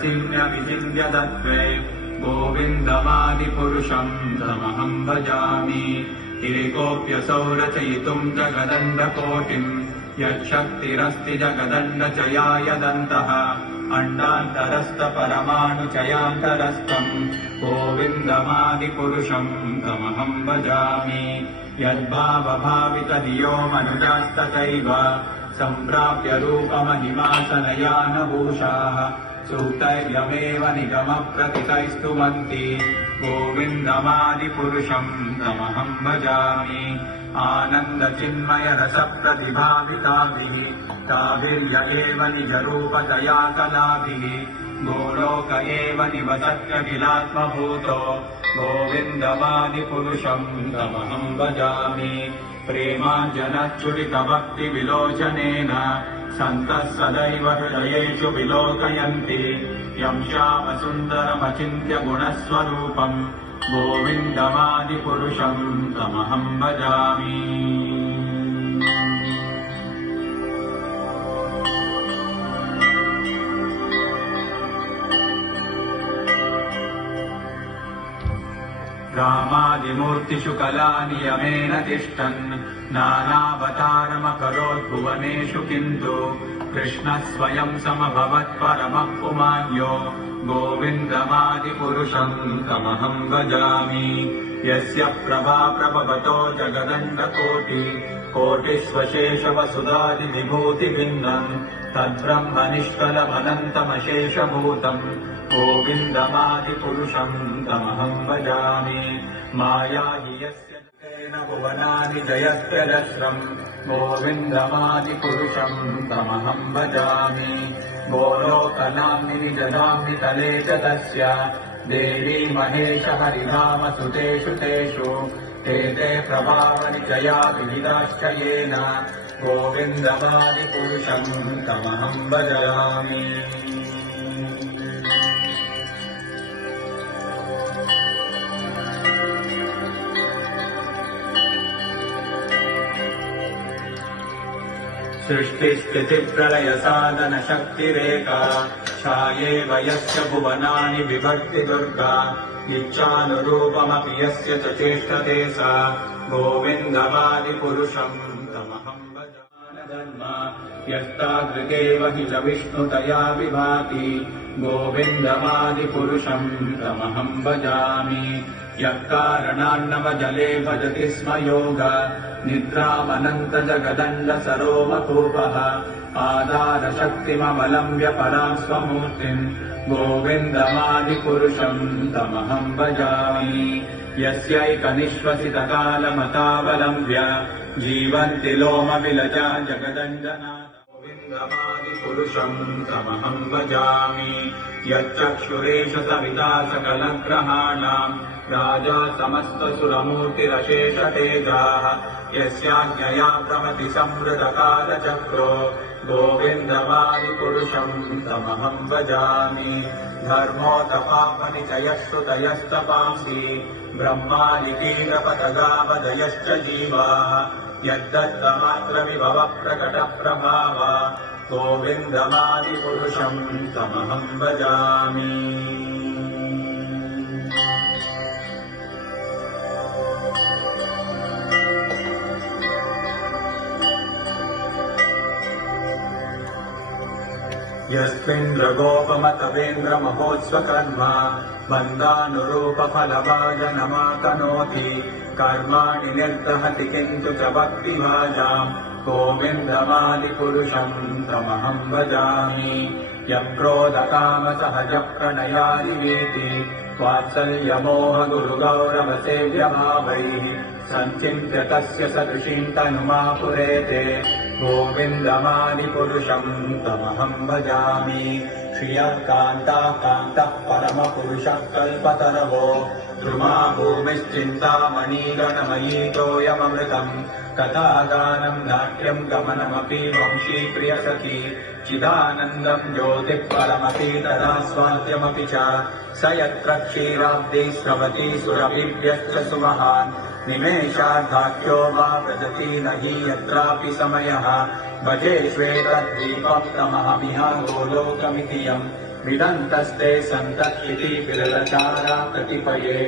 तस्मिन्नविचिन्त्य तत्त्वे गोविन्दमादिपुरुषम् तमहं भजामि। एकोऽप्यसौ रचयितुम् जगदण्डकोटिम् यच्छक्तिरस्ति जगदण्डचयायदन्तः अण्डान्तरस्थपरमाणुचयान्तरस्थम् गोविन्दमादिपुरुषम् तमहं भजामि। यद्भावभावितधियो मनुजास्तथैव सम्प्राप्य रूपमहिमासनयानभूषाः सूक्तैर्यमेव निगमप्रतितैस्तुवन्ति गोविन्दमादिपुरुषम् तमहं भजामि। आनन्दचिन्मयरसप्रतिभाविताभिः ताभिर्य एव निजरूपतया कलाभिः गोलोक एव निवसत्यखिलात्मभूतो गोविन्दमादिपुरुषम् तमहं भजामि। प्रेमाञ्जनच्युतिकभक्तिविलोचनेन सन्तः सदैव हृदयेषु विलोकयन्ति यं श्यामसुन्दरमचिन्त्य गुणस्वरूपम् गोविन्दमादिपुरुषम् तमहं भजामि। रामादिमूर्तिषु कलानियमेन तिष्ठन् नानावतारमकरोद्भुवनेषु किन्तु कृष्णः स्वयं समभवत् परमः पुमान्यो गोविन्दमादिपुरुषम् तमहं भजामि। यस्य प्रभा प्रभवतो जगदण्डकोटि कोटिष्वशेषवसुधादिविभूतिभिन्नम् तद्ब्रह्मनिष्कलमनन्तमशेषभूतम् गोविन्दमादिपुरुषम् तमहं भजामि। माया हि यस्य तेन भुवनानि जयत्यजस्रम् गोविन्दमादिपुरुषम् तमहं भजामि। गोलोकनाम्नि जनाम्नि तले च तस्य देवी महेश हरिधाम सुतेषु तेषु ते ते प्रभावनिजया विहिताश्च येन गोविन्दमादिपुरुषम् तमहं भजामि। सृष्टिस्थितिप्रलयसाधनशक्तिरेका छायेव यस्य भुवनानि विभक्ति दुर्गा इच्छानुरूपमपि यस्य च चेष्टते सा गोविन्दमादिपुरुषम् तमहं भजामि। यस्तादृगेव हि च विष्णुतया विभाति गोविन्दमादिपुरुषम् तमहं भजामि। यः कारणान्नवजले भजति स्म योग निद्रामनन्तजगदण्डसरोमकूपः आधारशक्तिमवलम्ब्य परां स्वमूर्तिम् गोविन्दमादिपुरुषम् तमहं भजामि। यस्यैकनिश्वसितकालमतावलम्ब्य जीवन्ति लोमविलजा जगदण्डनाथ गोविन्दमादिपुरुषम् तमहं भजामि। यच्चक्षुरेश सविता सकलग्रहाणाम् राजा समस्तसुरमूर्तिरशेषतेजाः यस्याज्ञया भ्रमति संवृतकालचक्रो गोविन्दमादिपुरुषम् तमहं भजामि। धर्मोतपापनिचयश्रुतयस्तपांसि ब्रह्मादिकीटपतगावदयश्च जीवाः यद्दत्तमात्रविभवप्रकटप्रभावा गोविन्दमादिपुरुषम् तमहं भजामि। यस्मिन्द्रगोपमतवेन्द्रमहोत्स्वकर्म बन्धानुरूपफलभाजनमातनोति कर्माणि निर्दहति किन्तु च भक्तिभाजाम् गोविन्दमादिपुरुषम् तमहं भजामि। यः क्रोधकामसहजप्रणयादिवेति वात्सल्यमोहगुरुगौरवसेव्यभावैः सञ्चिन्त्य तस्य सदृशीम् तनुमापुरेते गोविन्दमादिपुरुषम् तमहं भजामि। श्रियः कान्ताः कान्तः परमपुरुषः कल्पतरवो द्रुमा भूमिश्चिन्तामणिगणमयीतोऽयममृतम् कथागानम् नाट्यम् गमनमपि वंशी प्रियसखी चिदानन्दम् ज्योतिः परमपि तदा स्वाद्यमपि च स यत्र क्षीराब्धिः स्रवति सुरभिभ्यश्च सुमहान् निमेषार्धाख्यो वा व्रजति न हि यत्रापि समयः भजे श्वेतद्वीपम् तमहमिह गोलोकमिति यम् विदन्तस्ते सन्तत्क्षिति विरलचारा कतिपये।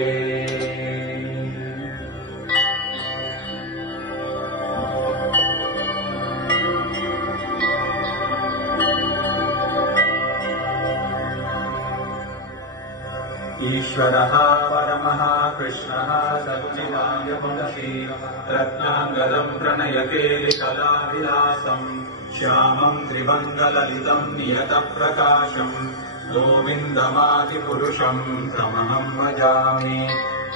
ईश्वरः परमः कृष्णः सच्चिदानन्दमूर्तिः रत्नाङ्गदम् प्रणयते कलाविलासम् श्यामम् त्रिभङ्गललितम् नियतप्रकाशम् गोविन्दमादिपुरुषम् तमहम् भजामि।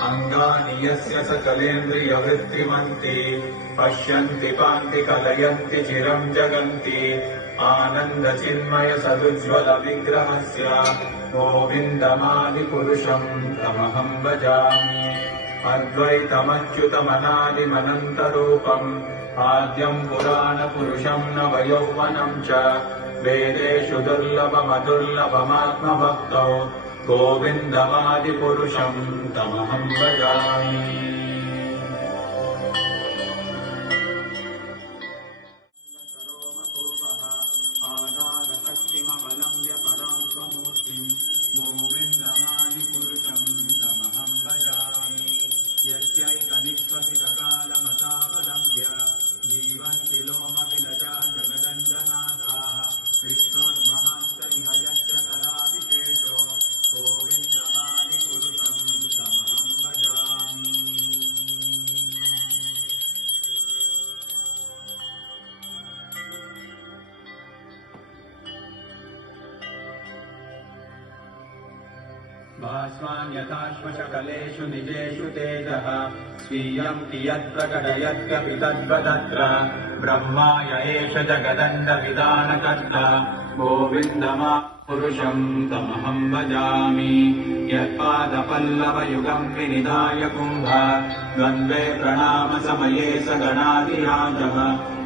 अङ्गानि यस्य सकलेन्द्रियवृत्तिमन्ति पश्यन्ति पान्ति कलयन्ति चिरम् जगन्ति आनन्दचिन्मय सदुज्ज्वल विग्रहस्य गोविन्दमादिपुरुषम् तमहम् भजामि। अद्वैतमच्युतमनादिमनन्तरूपम् आद्यम् पुराणपुरुषम् नवयौवनम् च वेदेषु दुर्लभमदुर्लभमात्मभक्तौ गोविन्दमादिपुरुषम् तमहम् भजामि। आधारशक्तिमवलम्ब्य पराम् स्वमूर्तिम् गोविन्दमादिपुरुषम् तमहम् भजामि। यस्यैकनिश्वसितकालमतावलम्ब्य जीवन्ति लोमविलजा जगदञ्जनाथाः विष्णोर्महास्तरिहयश्च कलाविशेषो गोविन्दमादिपुरुषम् तमहम् भजामि। भास्वान् यथाश्वशकलेषु निजेषु तेजः स्वीयम् कियत्प्रकटयत्कपि तद्वदत्र ब्रह्माय एष जगदण्डविधानकर्ता गोविन्दमादिपुरुषम् तमहम् भजामि। यत्पादपल्लवयुगम् विनिधाय कुम्भ द्वन्द्वे प्रणामसमये स गणाधिराजः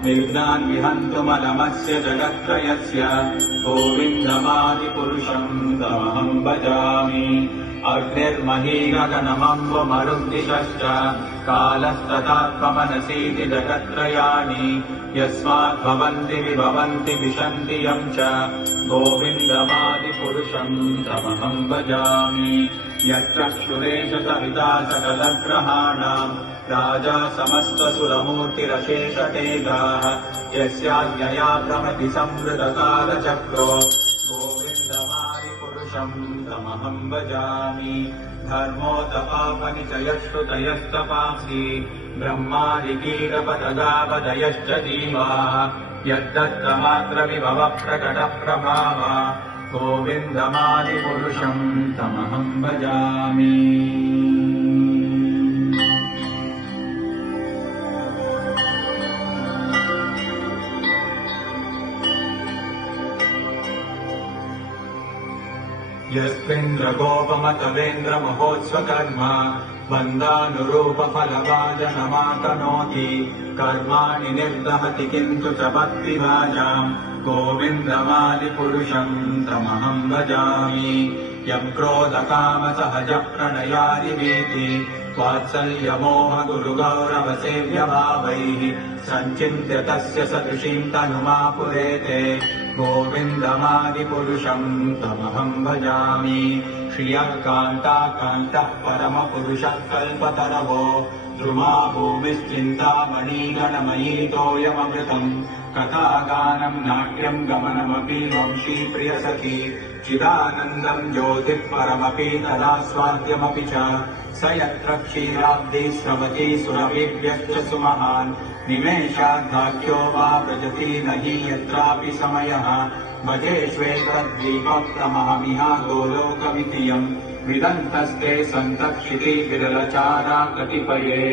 विघ्नान् विहन्तुमलमस्य जगत्त्रयस्य गोविन्दमादिपुरुषम् तमहम् भजामि। अग्निर्महीगगनमम्बुमरुद्दिशश्च कालस्तथात्ममनसीति जगत्त्रयाणि यस्माद्भवन्ति विभवन्ति विशन्ति यम् च गोविन्दमादिपुरुषम् तमहम् भजामि। यच्चक्षुरेश सविता सकलग्रहाणाम् राजा समस्तसुरमूर्तिरशेषतेजाः यस्याज्ञया भ्रमति संवृतकालचक्रो गोविन्दमादिपुरुषम् तमहम् भजामि। धर्मोतपापनिचयश्रुतयस्तपांसि ब्रह्मादिकीटपतगापदयश्च जीवाः यद्दत्तमात्रविभवप्रकटप्रभावा गोविन्दमादिपुरुषम् तमहम् भजामि। यस्मिन्द्रगोपमतवेन्द्रमहोत्स्वकर्म बन्धानुरूपफलभाजनमातनोति कर्माणि निर्दहति किन्तु च भक्तिभाजाम् गोविन्दमादिपुरुषम् तमहम् भजामि। यम् क्रोधकामसहजप्रणयादिवेति वात्सल्यमोहगुरुगौरवसेव्यभावैः सञ्चिन्त्य तस्य सदृशीम् तनुमापुरेते गोविन्दमादिपुरुषम् तमहम् भजामि। श्रियः कान्ताकान्तः परमपुरुषः कल्पतरवो द्रुमा भूमिश्चिन्तामणिगणमयी तोयममृतम् कथागानम् नाट्यम् गमनमपि वंशी प्रियसखी चिदानन्दम् ज्योतिः परमपि तदास्वाद्यमपि च स यत्र क्षीराब्धिः स्रवति सुरभिव्यश्च सुमहान् निमेषाद्धाख्यो वा व्रजति न हि यत्रापि समयः भजेष्वेतद्दीपप्रमहमिह गोलोकमितियम् विदन्तस्ते सन्तत्क्षिति विरलचारा कतिपये।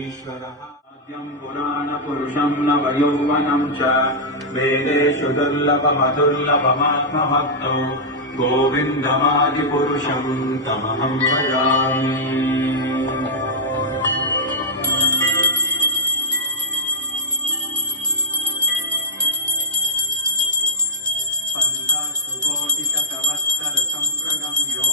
ईश्वरः आद्यम् पुराणपुरुषम् नवयौवनम् च वेदेषु दुर्लभमदुर्लभमात्मभक्तौ गोविन्दमादिपुरुषम् तमहम् भजामि। पञ्चाशुकोटिशतवत्सरसम्प्रगम्यो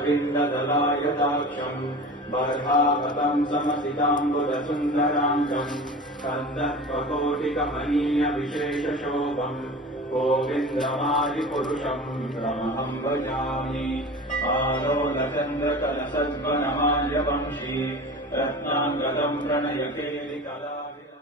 मुखपिण्डदलायदाक्षम् बर्हावतं समसिताम्बुदसुन्दराङ्गम् कन्दर्पकोटिकमनीयविशेषशोभम् गोविन्दमादिपुरुषम् तमहं भजामि आलोलचन्द्रकलसद्वनमाल्यवंशी रत्नाङ्गदं प्रणयकेलिकलाविर